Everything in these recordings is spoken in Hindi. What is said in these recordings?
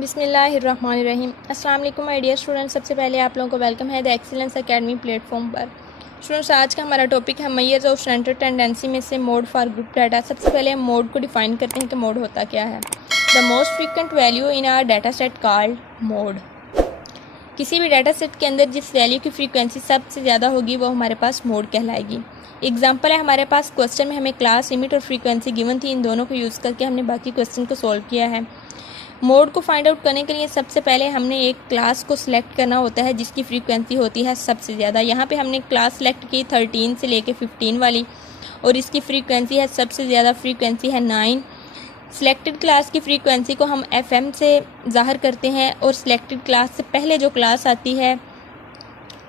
बिस्मिल्लाहिर्रहमानिर्रहीम। अस्सलाम वालेकुम माय डियर स्टूडेंट्स। सबसे पहले आप लोगों को वेलकम है द एक्सीलेंस एकेडमी प्लेटफॉर्म पर। स्टूडेंट्स, आज का हमारा टॉपिक है मैयर्स ऑफ सेंट्रल टेंडेंसी में से मोड फॉर ग्रुप डाटा। सबसे पहले हम मोड को डिफाइन करते हैं कि मोड होता क्या है। The most frequent value in our data set called mode. किसी भी डाटा सेट के अंदर जिस वैल्यू की फ्रीक्वेंसी सबसे ज़्यादा होगी वो हमारे पास मोड कहलाएगी। एग्जाम्पल है, हमारे पास क्वेश्चन में हमें क्लास, लिमिट और फ्रीक्वेंसी गिवन थी। इन दोनों को यूज़ करके हमने बाकी क्वेश्चन को सॉल्व किया है। मोड को फाइंड आउट करने के लिए सबसे पहले हमने एक क्लास को सिलेक्ट करना होता है जिसकी फ्रीक्वेंसी होती है सबसे ज़्यादा। यहाँ पे हमने क्लास सेलेक्ट की 13 से लेके 15 वाली, और इसकी फ्रीक्वेंसी है सबसे ज़्यादा फ्रीक्वेंसी है 9। सिलेक्टेड क्लास की फ्रीक्वेंसी को हम FM से ज़ाहिर करते हैं, और सिलेक्टेड क्लास से पहले जो क्लास आती है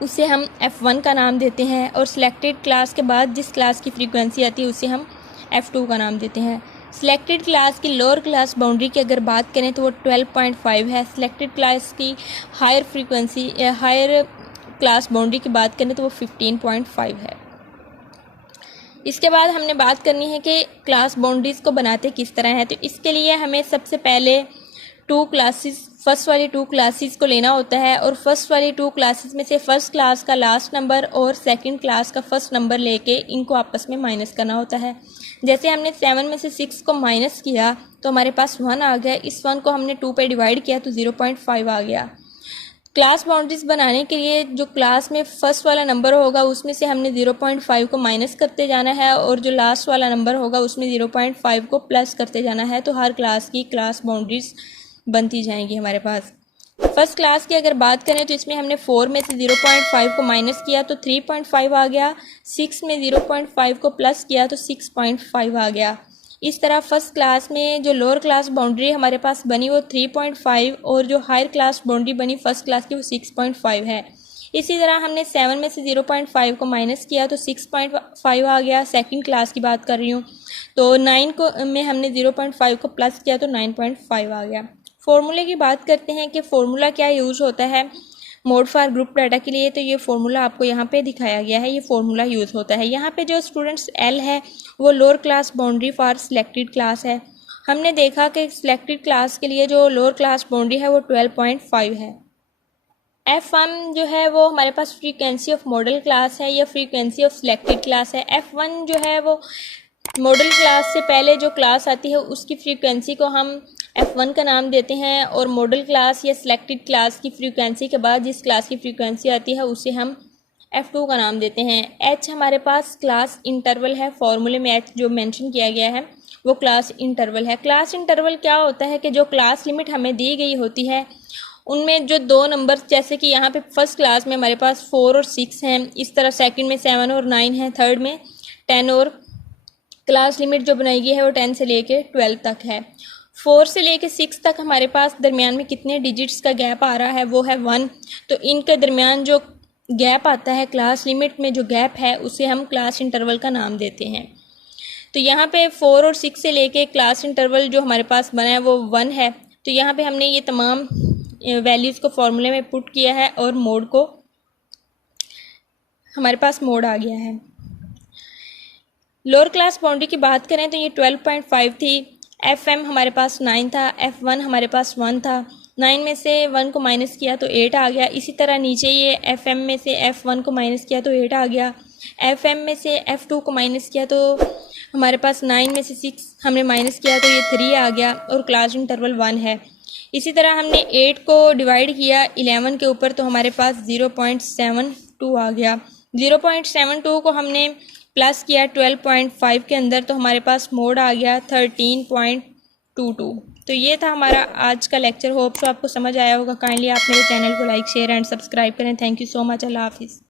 उसे हम F1 का नाम देते हैं, और सिलेक्टेड क्लास के बाद जिस क्लास की फ्रीक्वेंसी आती है उसे हम F2 का नाम देते हैं। सिलेक्टेड क्लास की लोअर क्लास बाउंड्री की अगर बात करें तो वो 12.5 है। सिलेक्टेड क्लास की higher frequency higher class boundary की बात करें तो वो 15.5 है। इसके बाद हमने बात करनी है कि क्लास बाउंड्रीज़ को बनाते किस तरह है। तो इसके लिए हमें सबसे पहले फर्स्ट वाली टू क्लासेस को लेना होता है, और फर्स्ट वाली टू क्लासेस में से फर्स्ट क्लास का लास्ट नंबर और सेकंड क्लास का फर्स्ट नंबर लेके इनको आपस में माइनस करना होता है। जैसे हमने 7 में से 6 को माइनस किया तो हमारे पास 1 आ गया। इस 1 को हमने 2 पे डिवाइड किया तो 0.5 आ गया। क्लास बाउंड्रीज बनाने के लिए जो क्लास में फर्स्ट वाला नंबर होगा उसमें से हमने 0.5 को माइनस करते जाना है, और जो लास्ट वाला नंबर होगा उसमें 0.5 को प्लस करते जाना है। तो हर क्लास की क्लास बाउंड्रीज बनती जाएंगी हमारे पास। फर्स्ट क्लास की अगर बात करें तो इसमें हमने 4 में से 0.5 को माइनस किया तो 3.5 आ गया। 6 में 0.5 को प्लस किया तो 6.5 आ गया। इस तरह फर्स्ट क्लास में जो लोअर क्लास बाउंड्री हमारे पास बनी वो 3.5, और जो हायर क्लास बाउंड्री बनी फर्स्ट क्लास की वो 6.5 है। इसी तरह हमने 7 में से 0.5 को माइनस किया तो 6.5 आ गया। सेकंड क्लास की बात कर रही हूँ। तो 9 में हमने 0.5 को प्लस किया तो 9.5 आ गया। फॉर्मूले की बात करते हैं कि फ़ॉर्मूला क्या यूज़ होता है मोड फॉर ग्रुप डाटा के लिए। तो ये फार्मूला आपको यहाँ पे दिखाया गया है, ये फार्मूला यूज़ होता है। यहाँ पे जो स्टूडेंट्स L है वो lower class boundary for selected class है। हमने देखा कि सिलेक्टेड क्लास के लिए जो लोअर क्लास बाउंड्री है वो 12.5 है। F1 जो है वो हमारे पास फ्रीक्वेंसी ऑफ मॉडल क्लास है या फ्रीक्वेंसी ऑफ सिलेक्टेड क्लास है। F1 जो है वो मॉडल क्लास से पहले जो क्लास आती है उसकी फ्रीक्वेंसी को हम F1 का नाम देते हैं, और मॉडल क्लास या सिलेक्टेड क्लास की फ्रीक्वेंसी के बाद जिस क्लास की फ्रीक्वेंसी आती है उसे हम F2 का नाम देते हैं। H हमारे पास क्लास इंटरवल है। फॉर्मूले में H जो मेंशन किया गया है वो क्लास इंटरवल है। क्लास इंटरवल क्या होता है कि जो क्लास लिमिट हमें दी गई होती है उनमें जो दो नंबर, जैसे कि यहाँ पे फर्स्ट क्लास में हमारे पास 4 और 6 हैं, इस तरह सेकंड में 7 और 9 है, थर्ड में 10, और क्लास लिमिट जो बनाई गई है वो 10 से लेके 12 तक है। 4 से लेके 6 तक हमारे पास दरमियान में कितने डिजिट्स का गैप आ रहा है वो है 1। तो इनके दरमियान जो गैप आता है क्लास लिमिट में जो गैप है उसे हम क्लास इंटरवल का नाम देते हैं। तो यहाँ पे 4 और 6 से लेके क्लास इंटरवल जो हमारे पास बना है वो 1 है। तो यहाँ पे हमने ये तमाम वैल्यूज़ को फॉर्मूले में पुट किया है, और मोड को हमारे पास मोड आ गया है। लोअर क्लास बाउंड्री की बात करें तो ये 12.5 थी। FM हमारे पास 9 था, F1 हमारे पास 1 था। 9 में से 1 को माइनस किया तो 8 आ गया। इसी तरह नीचे ये FM में से F1 को माइनस किया तो 8 आ गया। FM में से F2 को माइनस किया तो हमारे पास 9 में से 6 हमने माइनस किया तो ये 3 आ गया, और क्लास इंटरवल 1 है। इसी तरह हमने 8 को डिवाइड किया 11 के ऊपर तो हमारे पास 0.72 आ गया। 0.72 को हमने प्लस किया 12.5 के अंदर तो हमारे पास मोड आ गया 13.22। तो ये था हमारा आज का लेक्चर। होप सो आपको समझ आया होगा। काइंडली आप मेरे चैनल को लाइक, शेयर एंड सब्सक्राइब करें। Thank you so much. अल्लाह हाफिज़।